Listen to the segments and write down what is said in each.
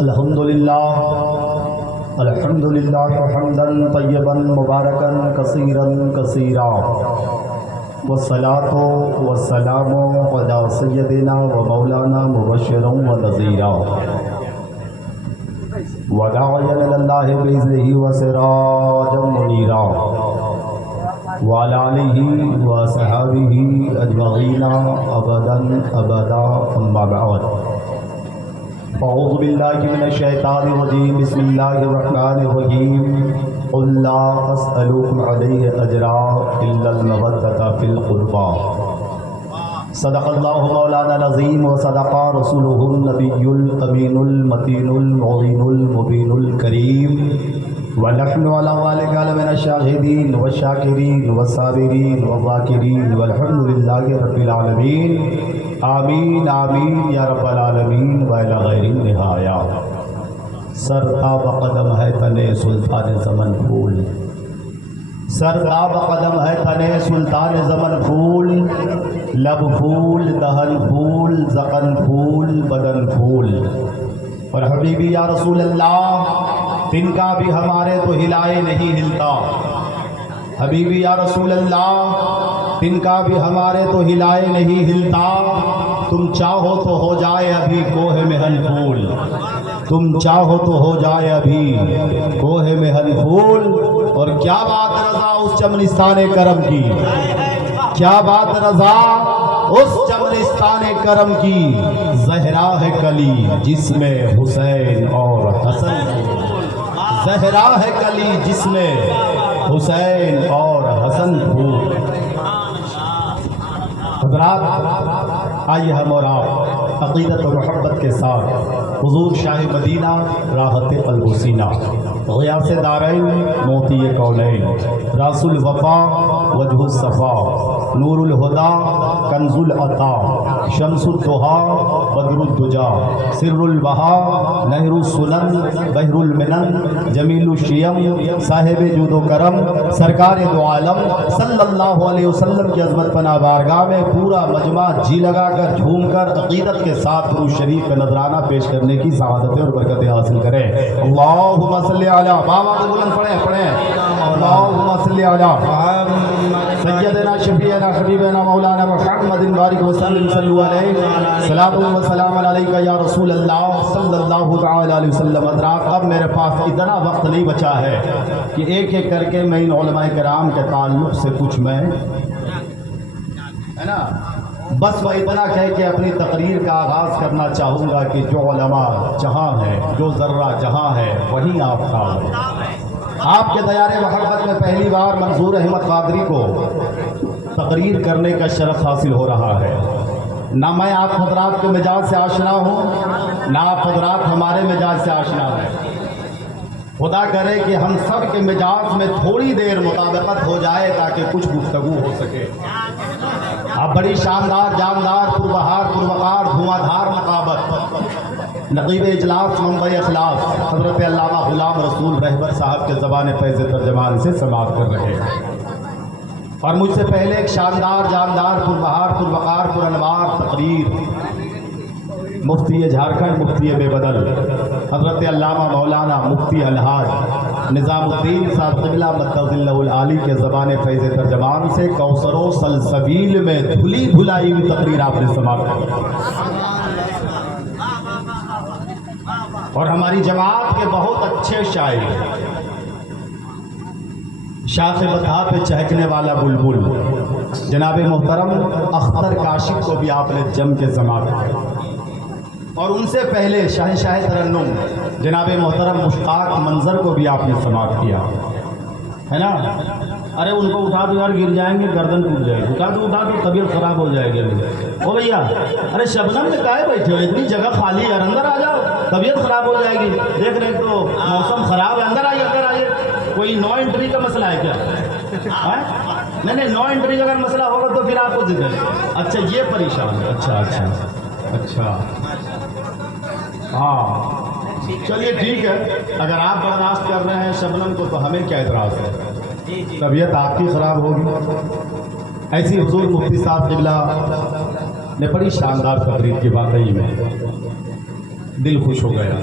الحمدللہ حمدا طیبا مبارکا کثیرا کثیرا والصلاة والسلام علی سیدنا و مولانا مبشرا و نذیرا وداعیا الی اللہ بإذنہ وسراجا منیرا وعلی آلہ وصحبہ اجمعین ابدا ابدا اما بعد اعوذ باللہ من الشیطان الرجیم بسم اللہ الرحمن الرحیم قل لا اسألکم علیہ اجرا الا المودۃ فی القربى صدق اللہ مولانا العظیم وصدق رسولہ النبی الامین المتین المعین المبین الکریم ونحن علی ذلک من الشاہدین والشاکرین والصابرین والذاکرین والحمد للہ رب العالمین آمین آمین یا رب العالمین وإلی غیر النہایا۔ سر تاب قدم ہے تنے سلطان زمن پھول، سر تاب قدم ہے تنے سلطان زمن پھول، لب پھول دہن پھول زقن پھول بدن پھول، اور حبیبی یا رسول اللہ تن کا بھی ہمارے تو ہلائے نہیں ہلتا، حبیبی یا رسول اللہ تن کا بھی ہمارے تو ہلائے نہیں ہلتا، تم چاہو تو ہو جائے ابھی کوہ مہن پھول، تم چاہو تو ہو جائے ابھی کوہ مہن پھول۔ اور کیا بات رضا اس چمنستان کرم کی، کیا بات رضا اس چمنستان کرم کی، زہرا ہے کلی جس میں حسین اور حسن، زہرا ہے کلی جس میں حسین اور حسن پھول۔ حضرات آئیے ہم اور آپ عقیدت و محبت کے ساتھ حضور شاہ مدینہ راحت قلب و سینہ، غیاث دارین موتی کونین، راس الوفا وجہ الصفا، نور الہدا کنز العطا، شمس الضحا بدر الدجا، سر البہا نہر السنن بحر المنن، جمیل الشیم صاحب جود و کرم، سرکار دو عالم صلی اللہ علیہ وسلم کی عظمت پناہ بارگاہ میں پورا مجمع جی لگا کر جھوم کر عقیدت کے ساتھ درود شریف کا نذرانہ پیش کرنے کی سعادتیں اور برکتیں حاصل کریں۔ اللہم صلی علی بابا بلند پڑھیں اللہم صلی علی سیدنا شفیعنا حبیبنا مولانا محمد بارک وسلم صلو علیہ صلاۃ و سلام علیک یا رسول اللہ صلی اللہ تعالی علیہ وسلم۔ حضرات اب میرے پاس اتنا وقت نہیں بچا ہے کہ ایک ایک کر کے میں ان علماء کرام کے تعلق سے کچھ میں ہے نا بس وہ اتنا کہہ کے اپنی تقریر کا آغاز کرنا چاہوں گا کہ جو علماء جہاں ہے، جو ذرہ جہاں ہے وہیں آپ کا ہے۔ آپ کے دیار محبت میں پہلی بار منظور احمد قادری کو تقریر کرنے کا شرف حاصل ہو رہا ہے۔ نہ میں آپ حضرات کے مزاج سے آشنا ہوں، نہ آپ حضرات ہمارے مزاج سے آشنا ہیں۔ خدا کرے کہ ہم سب کے مزاج میں تھوڑی دیر مطابقت ہو جائے تاکہ کچھ گفتگو ہو سکے۔ آپ بڑی شاندار جاندار پربہار پروقار دھواں دھار نقابت نقیب اجلاس منبع اخلاص حضرت علامہ غلام رسول رہبر صاحب کے زبان فیض ترجمان سے سماعت کر رہے ہیں، اور مجھ سے پہلے ایک شاندار جاندار پربہار پروقار پرانوار تقریر مفتی جھارکھنڈ مفتی بے بدل حضرت علامہ مولانا مفتی الحاج نظام الدین صاحب قبلہ مدد اللہ العالی کے زبان فیض ترجمان سے کوثر و سلسبیل میں دھلی دھلائی ہوئی تقریر آپ نے سماعت کی، اور ہماری جماعت کے بہت اچھے شاعر شاخ بطحا پہ چہکنے والا بلبل جناب محترم اختر کاشف کو بھی آپ نے جم کے سماعت کی، اور ان سے پہلے شاہ ترنم جناب محترم مشتاق منظر کو بھی آپ نے سماعت کیا ہے نا۔ ارے ان کو اٹھا دو یار، گر جائیں گے، گردن ٹوٹ جائے گی، اٹھا دو طبیعت خراب ہو جائے گی۔ او بھیا ارے شبنم میں کائے بیٹھے ہو، اتنی جگہ خالی ہے، اندر آ جاؤ، طبیعت خراب ہو جائے گی، دیکھ رہے تو موسم خراب ہے، اندر آئیے اندر آئیے۔ کوئی نو انٹری کا مسئلہ ہے کیا؟ نہیں نو انٹری کا اگر مسئلہ ہوگا تو پھر آپ کو ذکر۔ اچھا یہ پریشان ہے، اچھا ہاں چلیے ٹھیک ہے، اگر آپ برداشت کر رہے ہیں شبنم کو تو ہمیں کیا اعتراض ہے، طبیعت آپ کی خراب ہوگی۔ ایسی حضور مفتی صاحب قبلہ نے بڑی شاندار تقریر کی، واقعی میں دل خوش ہو گیا۔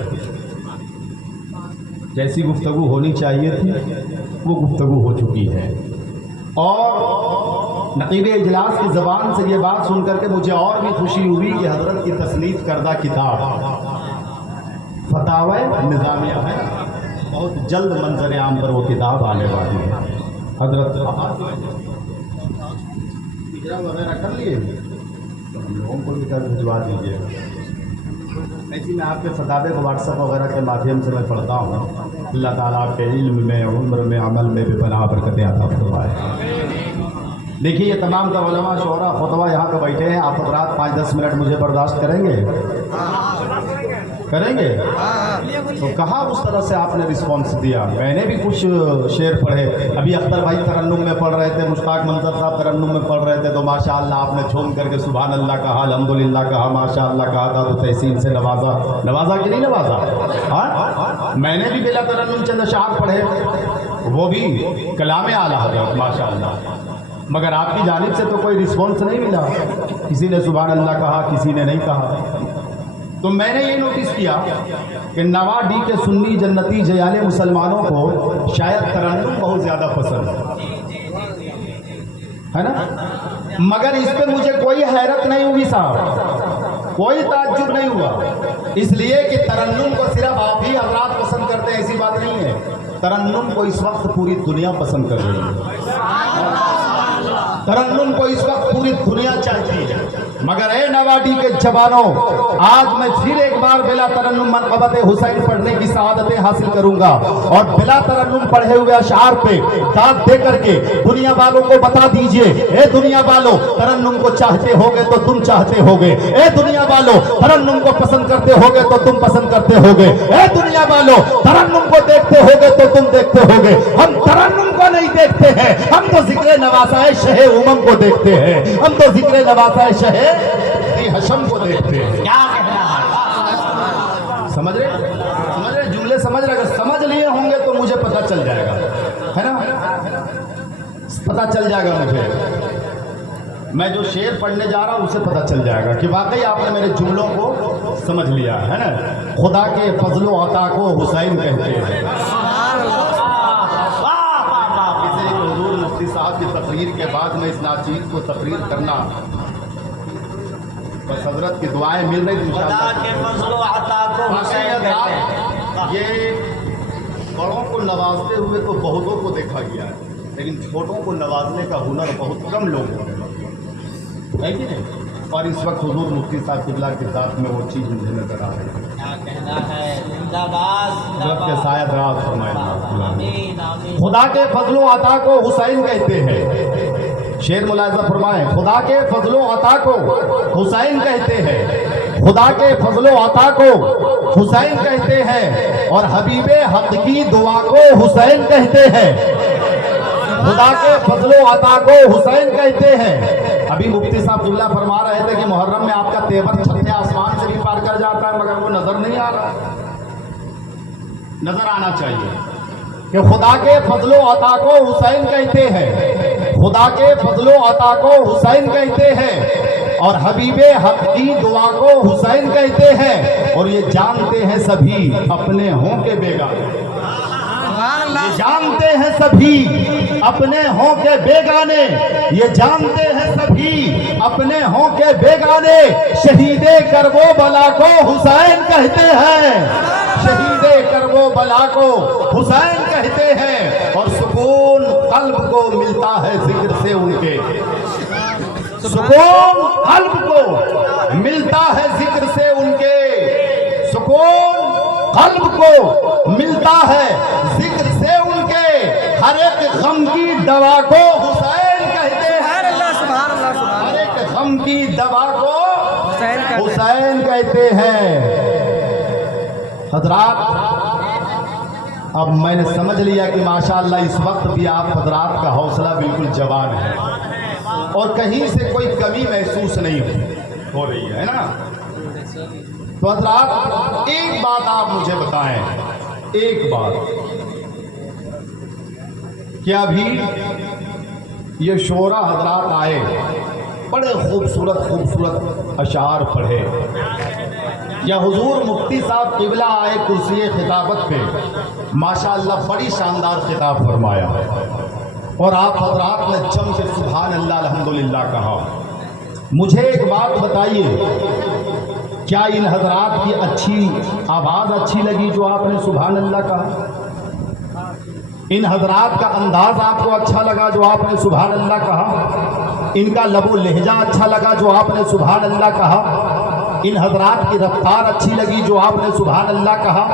جیسی گفتگو ہونی چاہیے تھی وہ گفتگو ہو چکی ہے، اور نقیب اجلاس کی زبان سے یہ بات سن کر کے مجھے اور بھی خوشی ہوئی کہ حضرت کی تصنیف کردہ کتاب فتاوی نظامیہ ہے، بہت جلد منظر عام پر وہ کتاب آنے والی ہے۔ حضرت وغیرہ کر لیے تو ہم لوگوں کو بھی کر بھجوا دیجیے گا۔ ایسی میں آپ کے فتاوے کو واٹس ایپ وغیرہ کے مادھیم سے میں پڑھتا ہوں۔ اللہ تعالیٰ آپ کے علم میں، عمر میں، عمل میں بھی پناہ برکتیں عطا فرمائے۔ دیکھیے یہ تمام کا علماء شعراء خطبہ یہاں پہ بیٹھے ہیں، آپ حضرات 5-10 منٹ مجھے برداشت کریں گے؟ کریں گے؟ تو کہاں اس طرح سے آپ نے رسپانس دیا؟ میں نے بھی کچھ شعر پڑھے، ابھی اختر بھائی ترنم میں پڑھ رہے تھے، مشتاق منظر صاحب ترنم میں پڑھ رہے تھے، تو ماشاءاللہ آپ نے جھوم کر کے سبحان اللہ کہا، الحمدللہ کہا، ماشاءاللہ کہا تھا، تو تحسین سے نوازا کہ نہیں نوازا؟ ہاں میں نے بھی بلا ترنم چند اشعار پڑھے، وہ بھی کلام اعلیٰ حضرت ماشاءاللہ، مگر آپ کی جانب سے تو کوئی رسپانس نہیں ملا، کسی نے سبحان اللہ کہا، کسی نے نہیں کہا۔ تو میں نے یہ نوٹس کیا کہ نوا ڈی کے سنی جنتی جیالے مسلمانوں کو شاید ترنم بہت زیادہ پسند ہے نا، مگر اس پہ مجھے کوئی حیرت نہیں ہوئی صاحب، کوئی تعجب نہیں ہوا، اس لیے کہ ترنم کو صرف آپ ہی حضرات پسند کرتے ہیں ایسی بات نہیں ہے، ترنم کو اس وقت پوری دنیا پسند کر رہی ہے، ترنم کو اس وقت پوری دنیا چاہتی ہے۔ مگر اے نواڈی کے جوانوں، آج میں پھر ایک بار بلا ترنم منقبت حسین پڑھنے کی سعادتیں حاصل کروں گا، اور بلا ترنم پڑھے ہوئے اشعار پہ داد دے کر کے دنیا والوں کو بتا دیجئے، اے دنیا والوں ترنم کو چاہتے ہوگے تو تم چاہتے ہوگے، اے دنیا والوں ترنم کو پسند کرتے ہوگے تو تم پسند کرتے ہوگے، اے دنیا والوں ترنم کو دیکھتے ہوگے تو تم دیکھتے ہوگے۔ ہم ترنم کو نہیں دیکھتے ہیں، ہم تو ذکر نواسائے شہ امم کو دیکھتے ہیں، ہم تو ذکر نواسائے شہ حشم کو دیکھتے ہیں۔ کیا کہنا ہے؟ سمجھ رہے جملے سمجھ رہے؟ اگر سمجھ لیے ہوں گے تو مجھے پتہ چل جائے گا، ہے نا، پتہ چل جائے گا مجھے، میں جو شعر پڑھنے جا رہا ہوں اسے پتہ چل جائے گا کہ واقعی آپ نے میرے جملوں کو سمجھ لیا ہے نا۔ خدا کے فضل و عطا کو حسین کہتے ہیں۔ کسی حضور مفتی صاحب کی تقریر کے بعد میں اس ناچیز کو تقریر کرنا، بس حضرت کی دعائیں مل رہی تھی انشاءاللہ۔ یہ بڑوں کو نوازتے ہوئے تو بہتوں کو دیکھا گیا ہے، لیکن چھوٹوں کو نوازنے کا ہنر بہت کم لوگوں نے ہے کہ نہیں، اور اس وقت حضور مفتی صاحب قبلہ کے ذات میں وہ چیز مجھے نظر آ رہی ہے۔ حضرت کے سایہ دراز فرمائے۔ خدا کے فضل و عطا کو حسین کہتے ہیں، شعر ملاحظہ فرمائیں، خدا کے فضل و عطا کو حسین کہتے ہیں، خدا کے فضل و عطا کو حسین کہتے ہیں، اور حبیب حق کی دعا کو حسین کہتے ہیں، خدا کے فضل و عطا کو حسین کہتے ہیں۔ ابھی مفتی صاحب قبلہ فرما رہے تھے کہ محرم میں آپ کا تیور چھتے آسمان سے بھی پار کر جاتا ہے، مگر وہ نظر نہیں آ رہا، نظر آنا چاہیے کہ خدا کے فضل و عطا کو حسین کہتے ہیں، خدا کے فضل و عطا کو حسین کہتے ہیں، اور حبیب حق کی دعا کو حسین کہتے ہیں، اور یہ جانتے ہیں سبھی اپنے ہوں کے بیگانے، یہ جانتے ہیں سبھی اپنے ہوں کے بیگانے، یہ جانتے ہیں سبھی اپنے ہوں کے بیگانے، شہید کرب و بلا کو حسین کہتے ہیں، شہید کرب و بلا کو حسین کہتے ہیں، اور سکون قلب کو ملتا ہے ذکر سے ان کے، سکون قلب کو ملتا ہے ذکر سے ان کے، سکون قلب کو ملتا ہے ذکر سے ان کے، ہر ایک غم کی دوا کو حسین کہتے ہیں، ہر ایک غم کی دوا کو حسین کہتے ہیں۔ حضرات اب میں نے سمجھ لیا کہ ماشاءاللہ اس وقت بھی آپ حضرات کا حوصلہ بالکل جوان ہے، اور کہیں سے کوئی کمی محسوس نہیں ہو رہی ہے نا۔ تو حضرات ایک بات آپ مجھے بتائیں، ایک بات، کیا ابھی یہ شعراء حضرات آئے، بڑے خوبصورت خوبصورت اشعار پڑھے، یا حضور مفتی صاحب قبلہ آئے کرسی خطابت پہ ماشاءاللہ بڑی شاندار خطاب فرمایا اور آپ حضرات نے جم کے سبحان اللہ الحمدللہ کہا. مجھے ایک بات بتائیے، کیا ان حضرات کی اچھی آواز اچھی لگی جو آپ نے سبحان اللہ کہا؟ ان حضرات کا انداز آپ کو اچھا لگا جو آپ نے سبحان اللہ کہا؟ ان کا لب و لہجہ اچھا لگا جو آپ نے سبحان اللہ کہا؟ ان حضرات کی رفتار اچھی لگی جو آپ نے سبحان اللہ کہا؟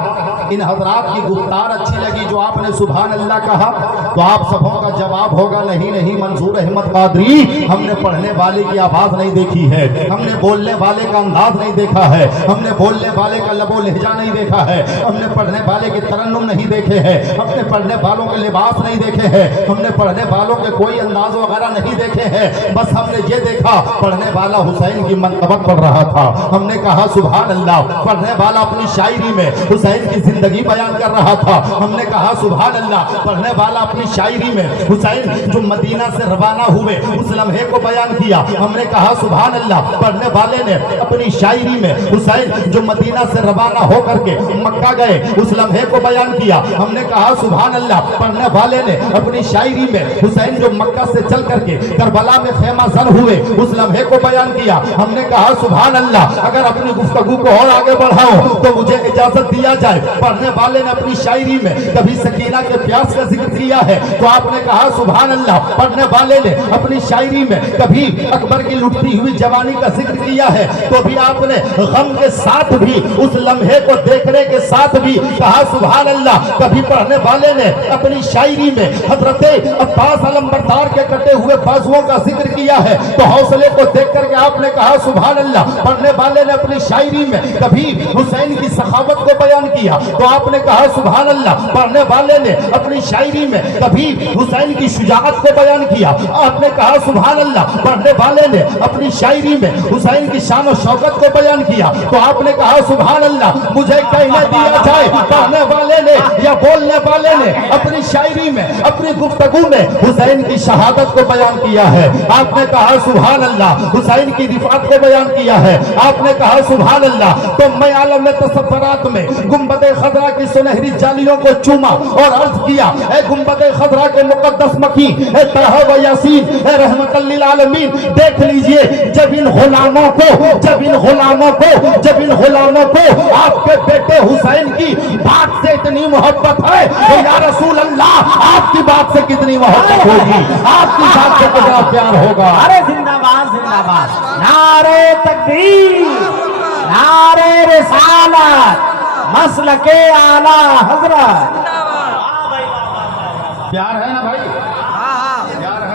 ان حضرات کی گفتار اچھی لگی جو آپ نے سبحان اللہ کہا؟ تو آپ سبوں کا جواب ہوگا نہیں منظور احمد قادری، ہم نے پڑھنے والے کی آواز نہیں دیکھی ہے، ہم نے بولنے والے کا انداز نہیں دیکھا ہے، ہم نے بولنے والے کا لب و لہجہ نہیں دیکھا ہے، ہم نے پڑھنے والے کے ترنم نہیں دیکھے ہیں، ہم نے پڑھنے والوں کے لباس نہیں دیکھے ہیں، ہم نے پڑھنے والوں کے کوئی انداز وغیرہ نہیں دیکھے ہیں، بس ہم نے یہ دیکھا پڑھنے والا حسین کی منقبت پڑھ رہا تھا. ہم نے کہا سبحان اللہ. پڑھنے والا اپنی شاعری میں حسین کی زندگی بیان کر رہا تھا. ہم نے کہا سبحان اللہ. پڑھنے والا اپنی شاعری میں حسین جو مدینہ سے روانہ ہوئے اس لمحے کو بیان کیا. ہم نے کہا سبحان اللہ. پڑھنے والے نے اپنی شاعری میں حسین جو مدینہ سے روانہ ہو کر کے مکہ گئے اس لمحے کو بیان کیا. ہم نے کہا سبحان اللہ. پڑھنے والے نے اپنی شاعری میں حسین جو مکہ سے چل کر کے کربلا میں خیمہ زن ہوئے اس لمحے کو بیان کیا. ہم نے کہا سبحان اللہ. اگر اپنی گفتگو کو اور آگے بڑھاؤں تو مجھے اجازت دیا جائے. پڑھنے والے نے اپنی شاعری میں کبھی سکینہ کے پیاس کا ذکر کیا ہے تو آپ نے کہا سبحان اللہ. پڑھنے والے نے اپنی شاعری میں کبھی اکبر کی لٹتی ہوئی جوانی کا ذکر کیا ہے تو بھی آپ نے غم کے ساتھ بھی اس لمحے کو دیکھنے کے ساتھ بھی کہا سبحان اللہ. کبھی پڑھنے والے نے اپنی شاعری میں حضرت عباس علمبردار کے کٹے ہوئے بازوؤں کا ذکر کیا ہے تو حوصلے کو دیکھ کر کے آپ نے کہا سبحان اللہ. پڑھنے والے نے اپنی شاعری میں کبھی حسین کی سخاوت کو بیان کیا تو آپ نے کہا سبحان اللہ. پڑھنے والے نے اپنی شاعری میں کبھی حسین کی شجاعت کو بیان کیا آپ نے کہا سبحان اللہ. پڑھنے والے نے اپنی شاعری میں حسین کی شان و شوکت کو بیان کیا تو آپ نے کہا سبحان اللہ. مجھے کہنے دیا جائے پڑھنے والے نے یا بولنے والے نے اپنی شاعری میں اپنی گفتگو میں حسین کی شہادت کو بیان کیا ہے. آپ نے کہا سبحان اللہ. حسین کی رفعت کو بیان کیا ہے. آپ نے کہا سبحان اللہ. تو میں عالم تصورات میں گنبد خضرا کی سنہری جالیوں کو چوما اور عرض کیا اے گنبد خضرا کے مقدس مکی اے طہ و یاسین اے رحمت للعالمین. دیکھ لیجئے جب ان غلاموں کو آپ کے بیٹے حسین کی بات سے اتنی محبت ہے تو یا رسول اللہ آپ کی بات سے کتنی محبت ہوگی, آپ کی بات سے کتنا پیار ہوگا. ارے زندہ باد زندہ باد. نعرے تکبیر, نعرے رسالت, مسلک اعلی حضرت. پیار ہے نا بھائی؟ پیار ہے؟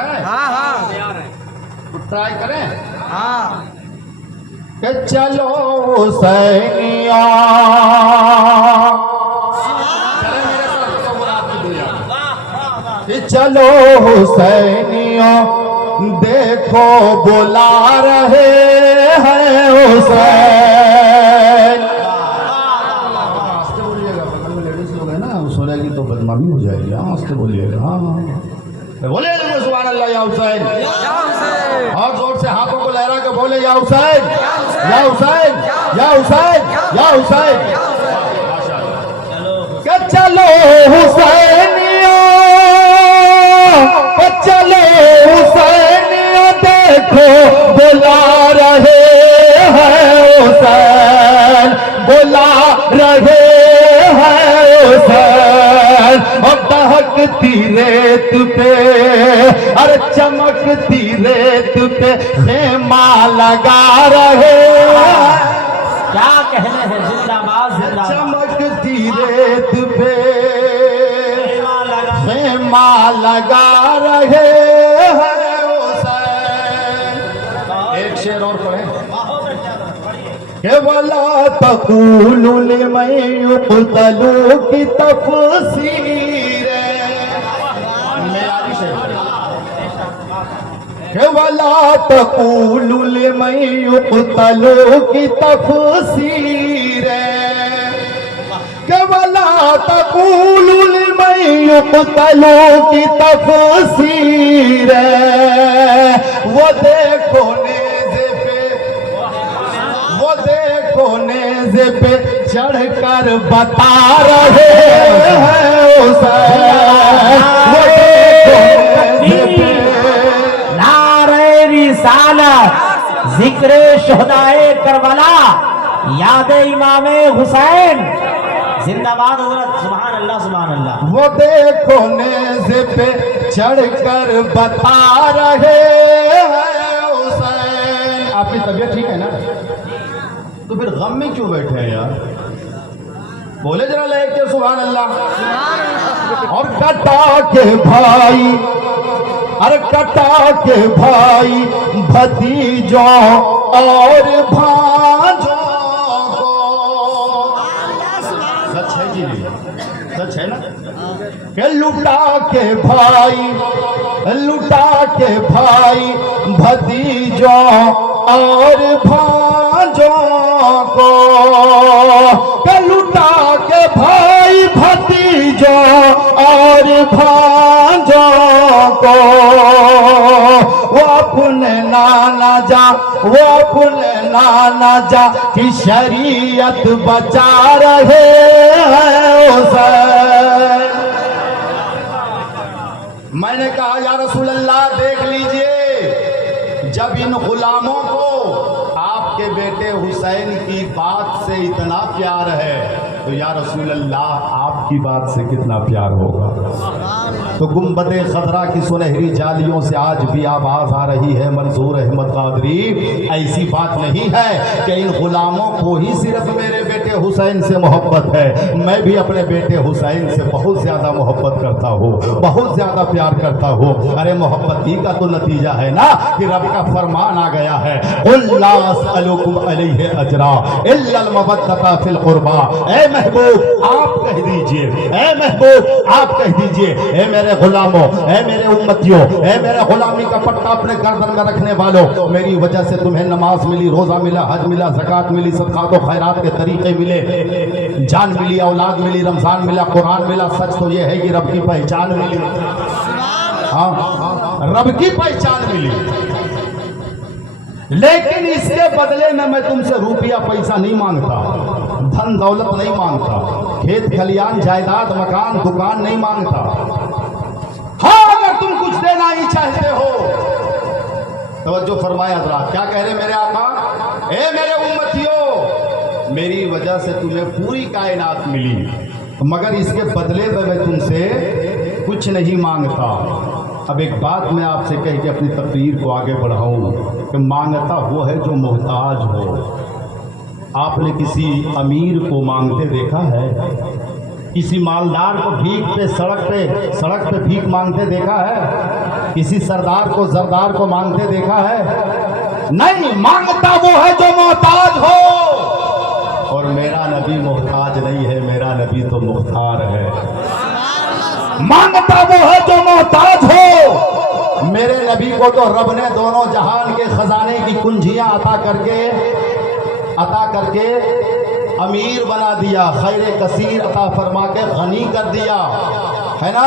ٹرائی کریں کہ چلو حسینیا چلو حسینیا دیکھو بلا رہے ہیں حسین. آستے بولیے گا, بغل میں لیڈیز لوگ ہیں نا, سونے کی تو بدنامی ہو جائے گی. ہاں آستے بولیے گا. ہاں بولے سبحان اللہ یا حسین. اور زور سے ہاتھوں کو لہرا کے بولے یا حسین یا حسین یا حسین یا حسین. کہ چلو حسینیا چلو حسینیا دیکھو بلا رہے ہیں حسین, بلا رہے ہیں حسین. اور دہکتی ریت پہ اور چمکتی ریت پہ خیمہ لگا رہے ہیں. کیا کہنے ہیں, زندہ باد زندہ باد. چمکتی ریت پہ خیمہ لگا رہے ہیں حسین. ایک شعر اور پڑھیں کہ وَلَا تَقُولُ لِمَن يُقْتَلُ کی تفسیر معیاری شعر کہ وَلَا تَقُولُ لِمَن يُقْتَلُ کی تفسیر کہ وَلَا تَقُولُ لِمَن يُقْتَلُ کی تفسیر. وہ دیکھو نیزے پہ چڑھ کر بتا رہے ہیں حسین، وہ دیکھو نعرہ رسالت، ذکر شہدائے کربلا، یاد امام حسین، زندہ باد حضرت، سبحان اللہ سبحان اللہ۔ وہ دیکھو نیزے پہ چڑھ کر بتا رہے ہیں حسین۔ آپ کی طبیعت ٹھیک ہے نا؟ تو پھر غم میں کیوں بیٹھے ہیں یار؟ بولے ذرا لے کے سبحان اللہ۔ اور کٹا کے بھائی، ارے کٹا کے بھائی بھتیجوں اور بھانجوں کو، سچ ہے جی، سچ ہے نا؟ کہ لٹا کے بھائی، لٹا کے بھائی بھتیجوں اور بھانجوں کو، کہ لٹا کے بھائی بھتیجوں اور بھانجوں کو، وہ اپنے نانا جا، وہ اپنے نانا جا کی شریعت بچا رہے ہیں حسین۔ میں نے کہا یا رسول اللہ دیکھ لیجئے، جب ان غلاموں کو آپ کے بیٹے حسین کی بات سے اتنا پیار ہے تو یا رسول اللہ آپ کی بات سے کتنا پیار ہوگا؟ تو گنبد خضرا کی سنہری جالیوں سے آج بھی آواز آ رہی ہے منصور احمد قادری، ایسی بات نہیں ہے کہ ان غلاموں کو ہی صرف میرے بیٹے حسین سے محبت ہے، میں بھی اپنے بیٹے حسین سے بہت زیادہ محبت کرتا ہوں، بہت زیادہ پیار کرتا ہوں۔ ارے محبت ہی کا تو نتیجہ ہے نا کہ رب کا فرمان آ گیا ہے، قُلْ لَا أَسْأَلُكُمْ عَلَيْهِ أَجْرًا إِلَّا الْمَوَدَّةَ فِي الْقُرْبَى۔ اے محبوب آپ کہہ دیجئے، اے محبوب آپ کہہ دیجئے، اے میرے غلاموں، اے میرے امتیوں، اے میرے غلامی کا پٹا اپنے گردن میں رکھنے والوں، میری وجہ سے تمہیں نماز ملی، روزہ ملا، حج ملا، زکوٰۃ ملی، صدقات و خیرات کے طریقے ملے، جان ملی، اولاد ملی، رمضان ملا، قرآن ملا، سچ تو یہ ہے کہ رب کی پہچان ملی، ہاں رب کی پہچان ملی، لیکن اس کے بدلے میں تم سے روپیہ پیسہ نہیں مانگتا، دھن دولت نہیں مانگتا، کھیت کھلیان جائیداد مکان دکان نہیں مانگتا۔ ہاں اگر تم کچھ دینا ہی چاہتے ہو، توجہ فرمائے حضرات، کیا کہہ رہے میرے آقا؟ اے میرے امتیوں، میری وجہ سے تمہیں پوری کائنات ملی، مگر اس کے بدلے میں تم سے کچھ نہیں مانگتا۔ اب ایک بات میں آپ سے کہہ کے اپنی تقریر کو آگے بڑھاؤں کہ مانگتا وہ ہے جو محتاج ہو۔ آپ نے کسی امیر کو مانگتے دیکھا ہے؟ کسی مالدار کو بھیک پہ سڑک پہ بھیک مانگتے دیکھا ہے؟ کسی سردار کو زردار کو مانگتے دیکھا ہے؟ نہیں، مانگتا وہ ہے جو محتاج ہو، اور میرا نبی محتاج نہیں ہے، میرا نبی تو مختار ہے۔ مانگتا وہ ہے جو محتاج ہو، میرے نبی کو تو رب نے دونوں جہان کے خزانے کی کنجیاں عطا کر کے امیر بنا دیا، خیر کثیر عطا فرما کے غنی کر دیا، ہے نا؟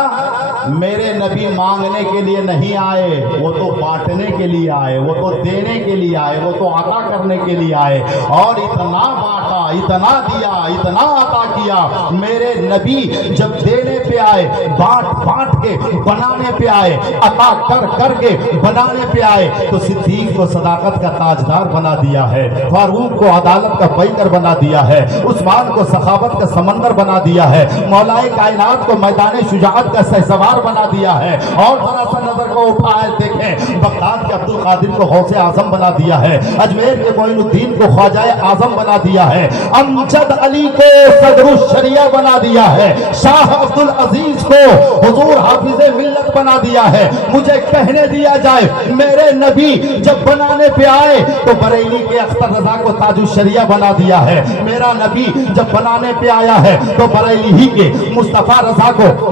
میرے نبی مانگنے کے لیے نہیں آئے، وہ تو بانٹنے کے لیے آئے، وہ تو دینے کے لیے آئے، وہ تو عطا کرنے کے لیے آئے، اور اتنا بانٹا، اتنا دیا، اتنا عطا کیا۔ میرے نبی جب دینے پہ آئے، بانٹ کے بنانے پہ آئے، عطا کر کے بنانے پہ آئے، تو صدیق کو صداقت کا تاجدار بنا دیا ہے، فاروق کو عدالت کا پیکر بنا دیا ہے، عثمان کو سخاوت کا سمندر بنا دیا ہے، مولا کائنات کو میدان شجاعت کا شہسوار بنا دیا ہے، اور ذرا سا نظر کو اٹھائے دیکھیں، بغداد کے عبد القادر کو غوث اعظم بنا دیا ہے، اجمیر کے معین الدین کو خواجہ اعظم بنا دیا ہے، امجد علی کو صدر الشریعہ بنا دیا ہے، شاہ عبد العزیز کو حضور حافظ ملت بنا دیا ہے۔ مجھے کہنے دیا جائے، میرے نبی جب بنانے پہ آئے تو بریلی کے اختر رضا کو تاج الشریعہ بنا دیا ہے، میرا نبی جب بنانے پہ آیا ہے تو بریلی ہی کے مصطفیٰ رضا کو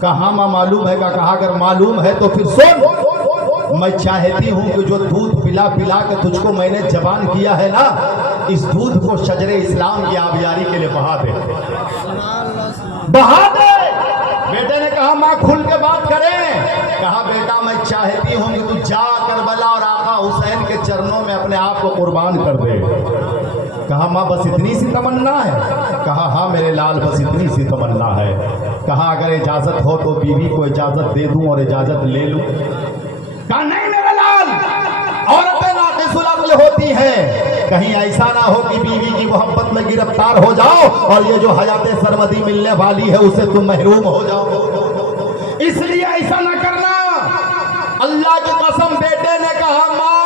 کہا ماں معلوم ہے کا کہا اگر معلوم ہے تو پھر سن، میں چاہتی ہوں کہ جو دودھ پلا پلا کے تجھ کو میں نے جوان کیا ہے نا، اس دودھ کو شجر اسلام کی آبیاری کے لیے بہا دے، بہا دے۔ بیٹے نے کہا ماں کھل کے بات کریں، کہا بیٹا میں چاہتی ہوں کہ تو جا کربلا اور آقا حسین کے چرنوں میں اپنے آپ کو قربان کر دے۔ کہا ماں بس اتنی سی تمنا ہے؟ کہا ہاں میرے لال بس اتنی سی تمنا ہے۔ کہا اگر اجازت ہو تو بیوی کو اجازت دے دوں اور اجازت لے لوں؟ کہا نہیں میرے لال، عورتیں ناقص العقل ہوتی ہیں، کہیں ایسا نہ ہو کہ بیوی کی محبت میں گرفتار ہو جاؤ اور یہ جو حیات سرمدی ملنے والی ہے اسے تم محروم ہو جاؤ، اس لیے ایسا نہ کرنا۔ اللہ کی قسم بیٹے نے کہا ماں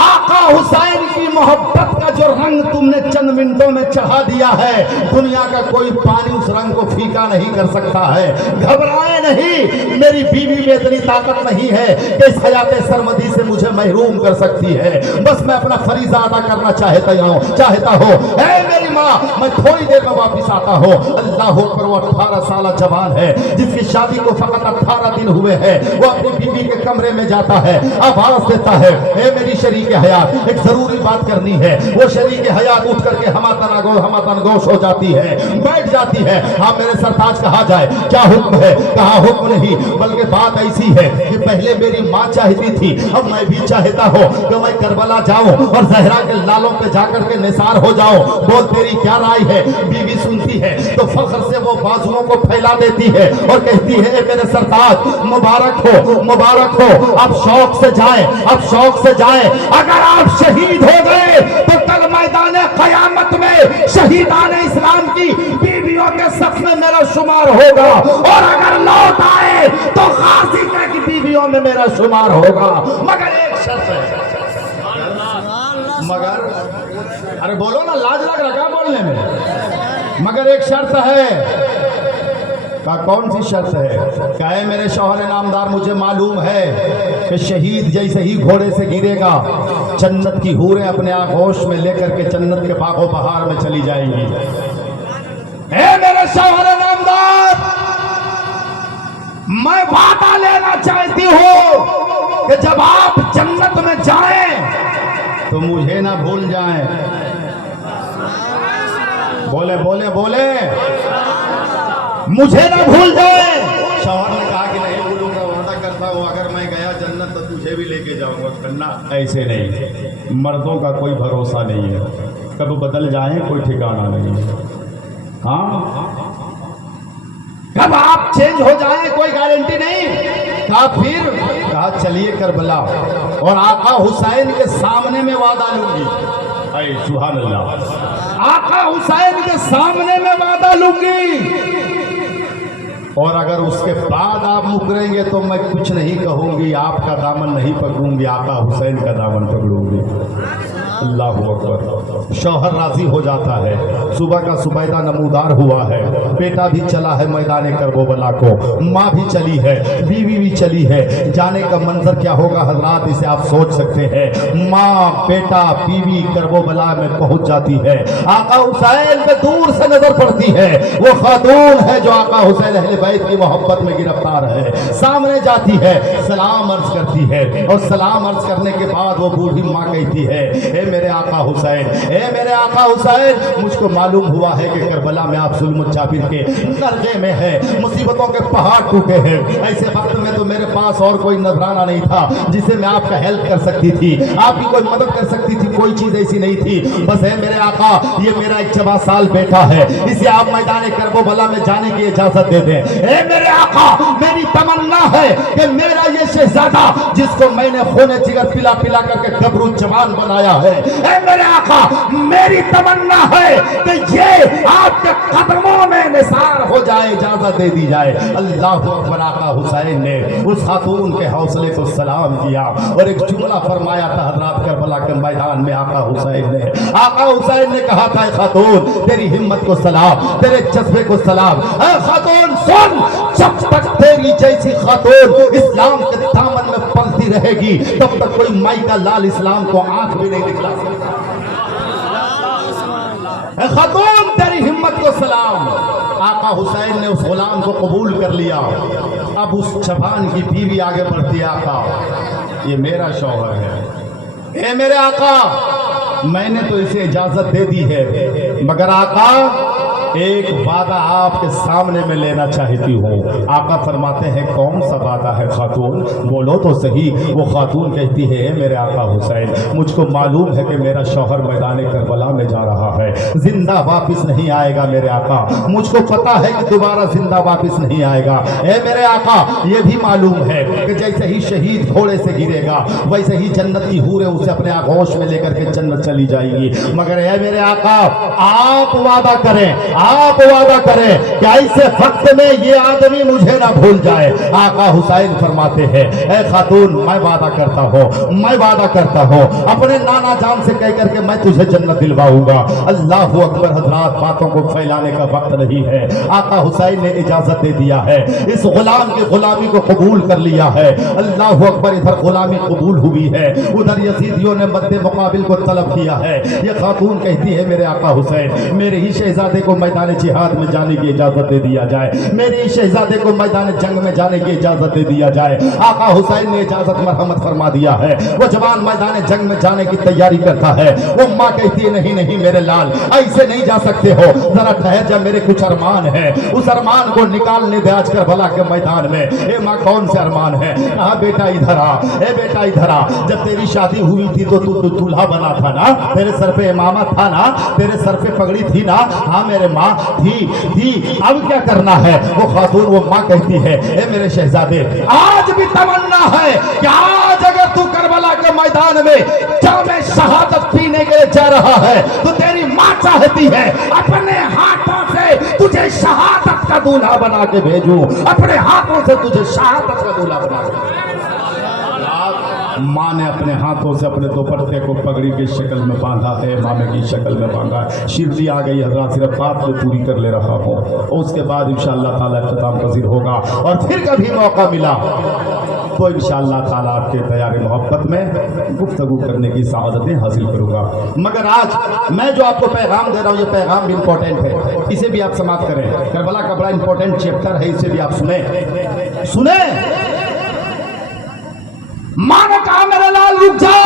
آقا حسین کی محبت کا جو رنگ تم نے چند منٹوں میں چڑھا دیا ہے، دنیا کا کوئی پانی اس رنگ کو پھیکا نہیں کر سکتا ہے۔ گھبرائے نہیں، میری بیوی میں اتنی طاقت نہیں ہے کہ اس حیات سرمدی سے مجھے محروم کر سکتی ہے، بس میں اپنا فریضہ ادا کرنا چاہتا ہوں۔ اے میری ماں میں تھوڑی دیر میں واپس آتا ہوں۔ اللہ اکبر، وہ 18 سالہ جوان ہے جس کی شادی کو فقط 18 دن ہوئے ہیں، وہ اپنی بیوی کے کمرے میں جاتا ہے، آواز دیتا ہے اے میری شریک حیات، ایک ضروری بات کرنی ہے۔ وہ شریک حیات اٹھ کر کے ہما تنگوش ہو جاتی ہے، بیٹھ جاتی ہے۔ ہاں میرے سرتاج کہا جائے کیا حکم ہے؟ کہا حکم نہیں بلکہ بات ایسی ہے کہ پہلے میری ماں چاہتی تھی، اب میں بھی چاہتا ہوں کہ میں کربلا جاؤں اور زہرا کے لالوں پہ جا کر کے نثار ہو جاؤں، بول تیری کیا رائے ہے؟ بیوی سنتی ہے تو فخر سے وہ بازوؤں کو پھیلا دیتی ہے اور کہتی ہے اے میرے سرتاج مبارک ہو، مبارک ہو، اب شوق سے جائیں، اب شوق سے جائیں۔ اگر آپ شہید ہو گئے تو کل میدان قیامت میں شہیدان اسلام کی بیویوں کے صف میں میرا شمار ہوگا، اور اگر لوٹ آئے تو غازی کی بیویوں میں میرا شمار ہوگا، مگر ایک شرط ہے۔ مگر ارے بولو نا، لاج لگ رکھا بولنے میں، مگر ایک شرط ہے۔ کہا کون سی شرط ہے؟ کہے میرے شوہر نامدار مجھے معلوم ہے کہ شہید جیسے ہی گھوڑے سے گرے گا جنت کی حوریں اپنے آغوش میں لے کر کے جنت کے باغ و بہار میں چلی جائیں گی۔ اے میرے شوہر نامدار میں وعدہ لینا چاہتی ہوں کہ جب آپ جنت میں جائیں تو مجھے نہ بھول جائیں۔ بولے بولے بولے مجھے نہ بھول جائیں۔ شوہر نے کہا کہ نہیں بھولوں گا، وعدہ کرتا ہوں اگر میں گیا جنت تو تجھے بھی لے کے جاؤں گا۔ کرنا ایسے نہیں، مردوں کا کوئی بھروسہ نہیں ہے، کب بدل جائیں کوئی ٹھکانہ نہیں ہے۔ ہاں کب آپ چینج ہو جائیں کوئی گارنٹی نہیں۔ کہا پھر؟ کہا چلیے کربلا اور آقا حسین کے سامنے میں وعدہ لوں گی۔ اے سبحان اللہ، آقا حسین کے سامنے میں وعدہ لوں گی، اور اگر اس کے بعد آپ مکریں گے تو میں کچھ نہیں کہوں گی، آپ کا دامن نہیں پکڑوں گی، آقا حسین کا دامن پکڑوں گی۔ اللہ اکبر۔ شوہر راضی ہو جاتا ہے، صبح کا صبیدہ نمودار ہوا ہے، بیٹا بھی چلا ہے میدان کربلا کو، ماں بھی چلی ہے، بیوی بھی چلی ہے۔ جانے کا منظر کیا ہوگا حضرات اسے آپ سوچ سکتے ہیں۔ ماں بیٹا بیوی کربلا میں پہنچ جاتی ہے، آقا حسین پہ دور سے نظر پڑتی ہے، وہ خاتون ہے جو آقا حسین اہل بیت کی محبت میں گرفتار ہے، سامنے جاتی ہے، سلام عرض کرتی ہے، اور سلام عرض کرنے کے بعد وہ بوڑھی ماں کہتی ہے اے میرے آقا حسین، اے میرے آقا حسین، مجھ کو معلوم ہوا ہے کہ کربلا میں آپ ظلم و جابر کے درجے میں ہے، مصیبتوں کے پہاڑ ٹوٹے ہیں، ایسے وقت میں تو میرے پاس اور کوئی نذرانہ نہیں تھا جسے میں آپ کا ہیلپ کر سکتی تھی، آپ کی کوئی مدد کر سکتی تھی، کوئی چیز ایسی نہیں تھی، بس اے میرے آقا یہ میرا 14 سال بیٹا ہے، اسے آپ میدان کربلا میں جانے کی اجازت دے دیں۔ اے میرے آقا میری تمنا ہے کہ میرا یہ شہزادہ جس کو میں نے خون جگر پلا پلا کر کے گبرو جوان بنایا ہے، اے میرے آقا میری تمنا ہے کہ یہ آپ کے قدموں میں نثار ہو جائے، اجازت دے دی جائے۔ اللہ اکبر۔ آقا حسین نے اس خاتون کے حوصلے کو سلام کیا اور ایک جملہ فرمایا تھا حضرات کربلا کے میدان میں۔ آقا حسین نے کہا تھا اے خاتون تیری ہمت کو سلام، تیرے جذبے کو سلام، اے خاتون سن، جب تک تیری جیسی خاتون اسلام کے دامن میں پلتی رہے گی تب تک کوئی مائی کا لال اسلام کو آنکھ بھی نہیں دکھلا سکتا۔ اے خاتون تیری ہمت کو سلام، آقا حسین نے اس غلام کو قبول کر لیا. اب اس جوان کی بیوی آگے بڑھتی ہے، آقا یہ میرا شوہر ہے، اے میرے آقا میں نے تو اسے اجازت دے دی ہے، مگر آقا ایک وعدہ آپ کے سامنے میں لینا چاہتی ہوں. آقا فرماتے ہیں کون سا وعدہ ہے خاتون؟ بولو تو صحیح. وہ خاتون کہتی ہے اے میرے آقا حسین، مجھ کو معلوم ہے کہ میرا شوہر میدان کربلا میں جا رہا ہے، زندہ واپس نہیں آئے گا میرے آقا، مجھ کو پتا ہے کہ دوبارہ زندہ واپس نہیں آئے گا. اے میرے آقا یہ بھی معلوم ہے کہ جیسے ہی شہید گھوڑے سے گرے گا ویسے ہی جنت کی حوریں اسے اپنے آغوش میں لے کر کے جنت چلی جائیں گی، مگر اے میرے آقا آپ وعدہ کریں، آپ وعدہ کریں کہ ایسے وقت میں یہ آدمی مجھے نہ بھول جائے. آقا حسین فرماتے ہیں اے خاتون میں وعدہ کرتا ہوں، میں وعدہ کرتا ہوں، اپنے نانا جان سے کہہ کر کے میں تجھے جنت دلواؤں گا. اللہ اکبر. حضرات باتوں کو پھیلانے کا وقت نہیں ہے. آقا حسین نے اجازت دے دیا ہے، اس غلام کی غلامی کو قبول کر لیا ہے. اللہ اکبر. ادھر غلامی قبول ہوئی ہے، ادھر یزیدیوں نے مد مقابل کو طلب کیا ہے. یہ خاتون کہتی ہے میرے آقا حسین میرے ہی شہزادے کو میدان جہاد میں جانے کی اجازت دے دیا جائے، میرے ہی شہزادے کو میدان جنگ میں جانے کی اجازت دے دیا جائے. آقا حسین نے اجازت مرحمت فرما دیا ہے. وہ جوان میدان جنگ میں جانے کی تیاری کرتا ہے. وہ ماں کہتی ہے نہیں نہیں میرے لال ایسے نہیں جا سکتے ہو، ذرا ٹھہر جا، میرے کچھ ارمان ہے، اس ارمان کو نکالنے دے آج کربلا کے میدان میں. اے ماں کون سے ارمان ہے؟ کہا بیٹا ادھر آ، اے بیٹا ادھر آ. جب تیری شادی ہوئی تھی تو تو دولہا بنا تھا نا، تیرے سر پہ امامہ تھا نا، تیرے سر پہ پگڑی تھی نا. ہاں میرے ماں تھی. اب کیا کرنا ہے؟ وہ خاتون وہ ماں کہتی ہے اے میرے شہزادے آج بھی تمنا ہے کہ آج اگر تو کربلا کے میدان میں جام شہادت پینے کے لیے جا رہا ہے تو تیری ماں چاہتی ہے اپنے ہاتھوں سے تجھے شہادت کا دولہا بنا کے بھیجوں، اپنے ہاتھوں سے تجھے شہادت کا دولہا بنا کے بھیجوں. ماں نے اپنے ہاتھوں سے اپنے دوپٹے کو پگڑی کی شکل میں باندھا ہے، مامے کی شکل میں باندھا ہے. شیردی آ گئی حضرات، صرف بات میں پوری کر لے رہا ہوں، اس کے بعد انشاءاللہ تعالیٰ اختتام پذیر ہوگا. اور پھر کبھی موقع ملا تو انشاءاللہ تعالیٰ آپ کے تیار محبت میں گفتگو کرنے کی سعادتیں حاصل کروں گا. مگر آج میں جو آپ کو پیغام دے رہا ہوں یہ پیغام بھی امپورٹنٹ ہے، اسے بھی آپ سماعت کریں. کربلا کا بڑا امپورٹنٹ چیپٹر ہے، اسے بھی آپ سنیں. ماں نے کہا میرے لال رک جا،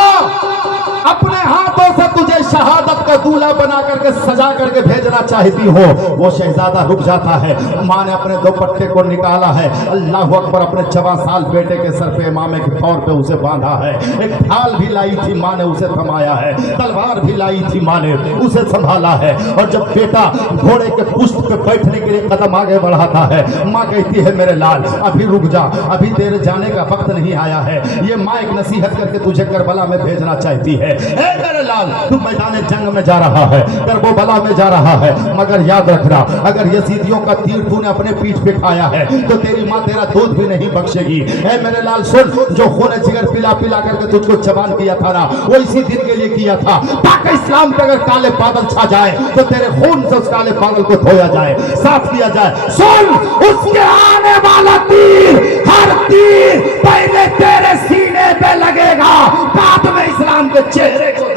اپنے ہاتھوں سے تجھے شہادت کا دولہا بنا کر کے سجا کر کے بھیجنا چاہتی ہو. وہ شہزادہ رک جاتا ہے. ماں نے اپنے دوپٹے کو نکالا ہے، اللہ اکبر، اپنے 14 سال بیٹے کے سر پہ امامے کے طور پہ اسے باندھا ہے. ایک ڈھال بھی لائی تھی ماں نے، اسے تھمایا ہے. تلوار بھی لائی تھی ماں نے، اسے سنبھالا ہے. اور جب بیٹا گھوڑے کے پشت پہ بیٹھنے کے لیے قدم آگے بڑھاتا ہے ماں کہتی ہے میرے لال ابھی رک جا، ابھی تیرے جانے کا وقت نہیں آیا ہے. یہ ماں ایک نصیحت کر کے تجھے کربلا میں بھیجنا چاہتی ہے. اے میرے لال تو میدان جنگ میں جا رہا ہے، کربلا میں جا رہا ہے، مگر یاد رکھنا اگر یزیدیوں کا تیر تو نے اپنے پیٹھ پہ کھایا ہے تو تیری ماں تیرا دودھ بھی نہیں بخشے گی. اے میرے لال سن، جو خون جگر پلا پلا کر کے تجھ کو جوان کیا تھا نا وہ اسی دن کے لیے کیا تھا تاکہ اسلام پہ اگر کالے بادل چھا جائے تو تیرے خون سے اس کالے بادل کو دھویا جائے، صاف کیا جائے. سن، اس کے آنے والا تیر، ہر تیر پہلے تیرے سینے پہ لگے گا، بعد میں اسلام کے چہرے کو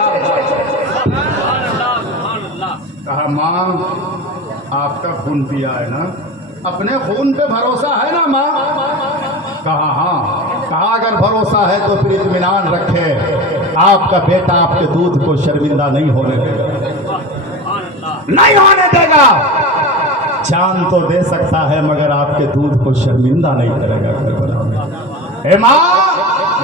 کہا ماں آپ کا خون پیا ہے نا، اپنے خون پہ بھروسہ ہے نا ماں؟ کہا ہاں. کہا اگر بھروسہ ہے تو پھر اطمینان رکھے، آپ کا بیٹا آپ کے دودھ کو شرمندہ نہیں ہونے دے گا، نہیں ہونے دے گا. جان تو دے سکتا ہے مگر آپ کے دودھ کو شرمندہ نہیں کرے گا کربلا میں. اے ماں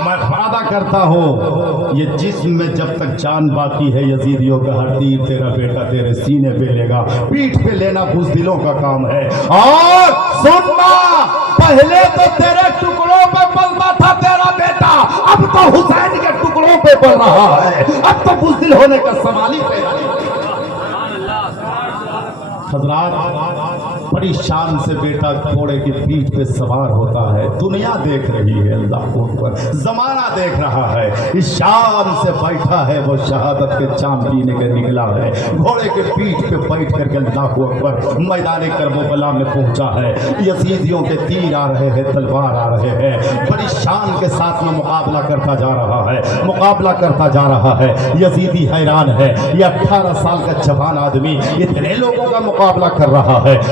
میں وعدہ کرتا ہوں یہ جسم میں جب تک جان باقی ہے یزیدیوں کا ہر تیر تیرا بیٹا تیرے سینے پہ لے گا. پیٹھ پہ لینا بزدلوں کا کام ہے. اور سن ماں، پہلے تو تیرے ٹکڑوں پہ پلتا تھا تیرا بیٹا، اب تو حسین کے ٹکڑوں پہ پل رہا ہے، اب تو بزدل ہونے کا سوال ہی پیدا نہیں. حضرات بڑی شان سے بیٹا گھوڑے کی پیٹھ پہ سوار ہوتا ہے، دنیا دیکھ رہی ہے، اللہ اکبر، زمانہ دیکھ رہا ہے. اس شان سے بیٹھا ہے وہ شہادت کے جام پینے کے نکلا ہے، گھوڑے کے پیٹھ پہ بیٹھ کر کے اللہ اکبر میدان کربلا میں پہنچا ہے. یزیدیوں کے تیر آ رہے ہیں، تلوار آ رہے ہیں، بڑی شان کے ساتھ میں مقابلہ کرتا جا رہا ہے، مقابلہ کرتا جا رہا ہے. یزیدی حیران ہے، یہ 18 سال کا جوان آدمی اتنے لوگوں کا مقابلہ کر رہا ہے.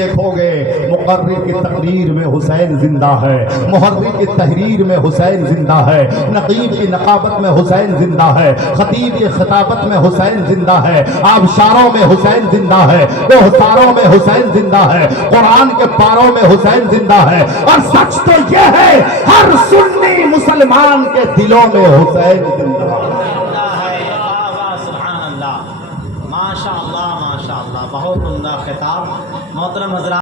دیکھو گے مقرر کی تقریر میں حسین زندہ ہے، محرر کی تحریر میں حسین زندہ ہے، نقیب کی نقابت میں حسین زندہ ہے، خطیب کی خطابت میں حسین زندہ ہے، آبشاروں میں حسین زندہ ہے، کوہساروں میں حسین زندہ ہے، قرآن کے پاروں میں حسین زندہ ہے، اور سچ تو یہ ہے ہر سنی مسلمان کے دلوں میں حسین زندہ ہے۔ سبحان اللہ، ماشاء اللہ ماشاء اللہ، بہت عمدہ خطاب۔ محترم حضرات